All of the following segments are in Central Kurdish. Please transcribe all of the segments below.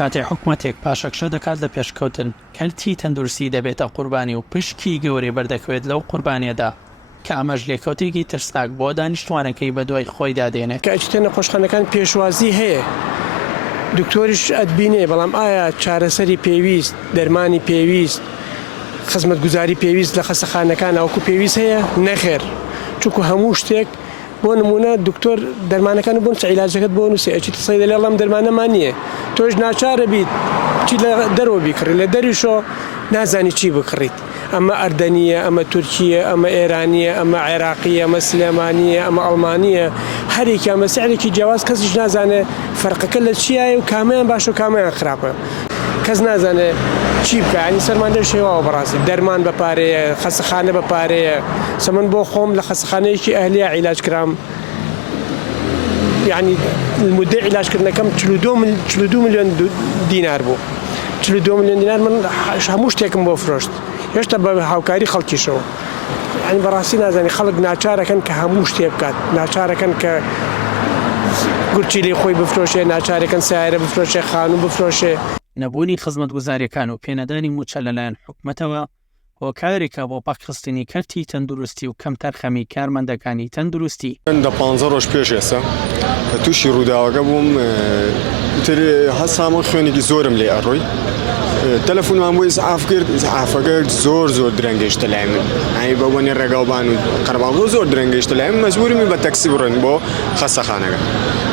کاتێ حکوومەتێک پاشەکشە دەکات لە پێشکەوتن کەرتی تەندروستی دەبێتە قوربانی و پشکی گەورەی بەردەکەوێت لەو قوربانیەدا کە ئەمەش لێکەوتێکی ترسناک بۆ دانیشتوانەکەی بە دوای خۆی دادێنێت. کە ئەچتە نەخۆشخانەکان پێشوازی هەیە، دکتۆریش ئەتبینێ، بەڵام ئایا چارەسەری پێویست، دەرمانی پێویست، خزمەتگوزاری پێویست لە خەستەخانەکان ئەوکو پێویست هەیە؟ نەخێر، چونکو هەموو شتێک بۆ نمونە دکتۆر دەرمانەکان بۆن عیلاجەکەت بۆ نووسێ ئەچیت سەیدە لەڵام دەرمانەمان نییە، تۆش ناچارە بیت چی لە دەرەوە بیکڕی، لە دەریشۆ نازانی چی بکڕیت. ئەمە ئەردەنیە، ئەمە تورکیە، ئەمە ئێرانیە، ئەمە عێراقیە، ئەمە سلێمانیە، ئەمە ئەڵمانیە، هەرێکی ئەمە سعرێکی جیاواز کەسیش نازانێ فەرقەکە لە چیایە و کامیان باش و کامیان خراپە. کەس نازانێ چی بکە، ینی سەرمان لەو شێوەوە بەڕاستی دەرمان بەپارەیە، خەستەخانە بەپارەیە. سەمن بۆ خۆم لە خەستەخانەیەکی ئەهلیە عیلاج کرام، یعنی مدەی عیلاجکردنەکەم 42 ملیۆن دینار بوو. 42 ملیۆن دینار من هەموو شتێکم بۆ فرۆشت، هێشتا بە هاوکاری خەڵکیشەوە. ینی بەڕاستی نازانی خەڵک ناچارەکەن کە هەموو شتێ بکات، ناچارەکەن کە گورچی لێ خۆی بفرۆشێ، ناچارەکەن سایرە بفرۆشێ، خانوو بفرۆشێ. نەبوونی خزمەتگوزاریەکان و پێنەدانی موچە لەلایەن حکوومەتەوە هۆکارێکە بۆ پاکخستنی کەرتی تەندروستی و کەم تەرخەمی کارمەندەکانی تەندروستی. من لە 15 ڕۆژ پێش ئێستا کە تووشی ڕووداوەکە بووم، هەستا من خوێنێکی زۆرم لێ ئەڕۆی، تەلەفۆنمان بۆ ئیسعاف کرد، ئیسعافەکە زۆر درەنگەیشتە لای من، ئەی بە بۆنی ڕێگاوبان و قەرەباڵ بۆ زۆر درەنگەیشتە لای من، مەجبوورمی بە تەکسی بڕۆین بۆ خەستەخانەکە.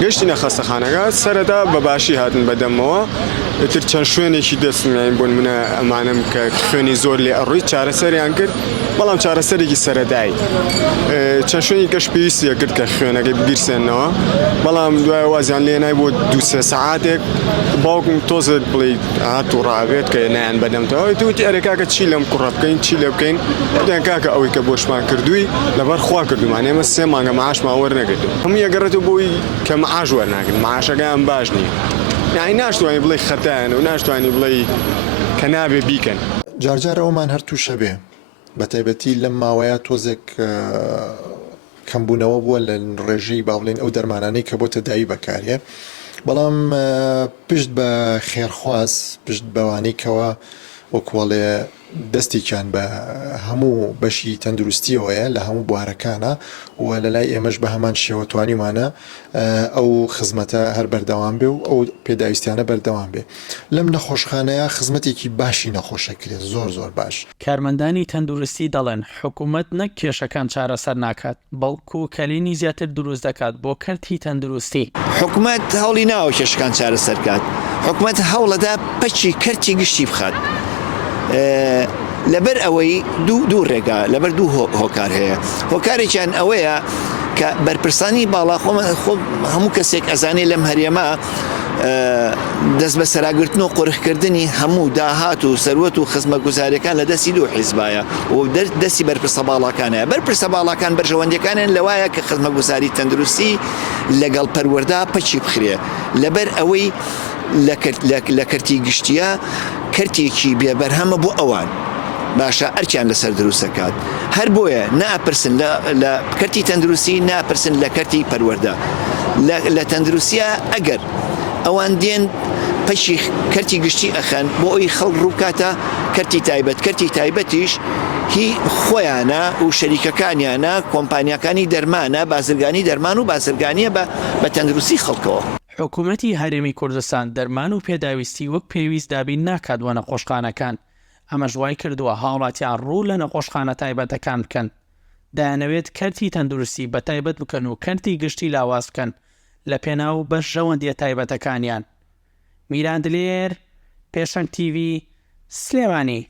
گەشتینە خەستەخانەکە، سەرەتا بەباشی هاتن بەدەمەوە، ئیتر چەند شوێنێکی دەستم بۆ منە ئەمانم کە خوێنی زۆر لێ ئەڕۆی چارەسەریان کرد، بەڵام چارەسەرێکی سەرەدایی. چەند شوێنی کەش پێویستیە کرد کە خوێنەکەی بیرسێنەوە، بەڵام دوای وازیان لێنای بۆ 2-3 سەعاتێک باوکم تۆزت بڵێ هات و ڕابێت کە نایان بەدەمتەوە، توتی ئەرێ کاکە چی لەم کوڕە بکەین، چی لێ بکەین؟ دیان کاکە ئەوەی کە بۆشمان کردووی لەبەر خوا کردومان، ئێمە 3 مانگە مەعاشمان وەرنەگرتووە، هەموو یەگەڕێتەوە بۆی کە مەعاش وەرناگرن، مەعاشەکەیان باش نییە. یعنی ناشتوانی بڵێ خەتایانە و ناشتوانی بڵێ کە نابێ بیکەن. جارجار ئەومان هەر تووشە بێ، بە تایبەتی لەم ماوەیە تۆزێک کەمبوونەوە بووە لە ڕێژەی با بڵێن ئەو دەرمانانەی کە بۆ تەداوی بەکارێ، بەڵام پشت بە خێرخواز، پشت بەوانەی کەوە وەکوڵێ دەستێکیان بە هەموو بەشی تەندروستیەوەیە لە هەموو بوارەکانە و لە لای ئێمەش بە هەمان شێوە توانیمانە ئەو خزمەتە هەر بەردەوام بێ و ئەو پێداویستیانە بەردەوام بێ. لەم نەخۆشخانەیە خزمەتێکی باشی نەخۆشەکرێت، زۆر باش. کارمەندانی تەندروستی دەڵێن حکوومەت نەک کێشەکان چارەسەر ناکات، بەڵکو کەلێنی زیاتر دروست دەکات بۆ کەرتی تەندروستی. حکوومەت هەوڵی ناوە کێشەکان چارەسەر کات، حکوومەت هەوڵەدا پەچی کەرتی گشتی بخات. لەبەر ئەوەی دوو ڕێگا، لەبەر دوو هۆکار هەیە. هۆکارێکیان ئەوەیە کە بەرپرسانی باڵا هەموو کەسێک ئەزانێ لەم هەرێمە دەست بە سەراگرتن و قورخکردنی هەموو داهات و سەروەت و خزمەتگوزاریەکان لە دەستی دوو حیزبایە و دەستی بەرپرسە باڵاکانەیە. بەرپرسە باڵاکان بەرژەوەندەکانیان لەوایە کە خزمەتگوزاری تەندروستی لەگەڵ پەروەردا پەچی بخرێ، لەبەر ئەوەی لە کەرتی گشتیە کەرتێکی بێبەرهەمە بۆ ئەوان باشە ئەرکیان لەسەر دروستەکات. هەر بۆیە ناپرسن لە کەرتی تەندروستی، ناپرسن لە کەرتی پەروەردە. لە تەندروستیە ئەگەر ئەوان دێن پەشی کەرتی گشتی ئەخەن بۆ ئەوی خەڵک ڕووکاتە کەرتی تایبەت. کەرتی تایبەتیش هی خۆیانە و شەریکەکانیانە، کۆمپانیەکانی دەرمانە، بازرگانی دەرمان و بازرگانیە بە تەندروستی خەڵکەوە. حکوومەتی هەرێمی کوردستان دەرمان و پێداویستی وەک پێویست دابین ناکات بۆ نەخۆشخانەکان. ئەمەش وای کردووە هاوڵاتیان ڕوو لە نەخۆشخانە تایبەتەکان بکەن. دەیانەوێت کەرتی تەندروستی بە تایبەت بکەن و کەرتی گشتی لاواز بکەن لە پێناو بەشەوەندیە تایبەتەکانیان. میران دلێر، پێشەنگ تیڤی، سلێمانی.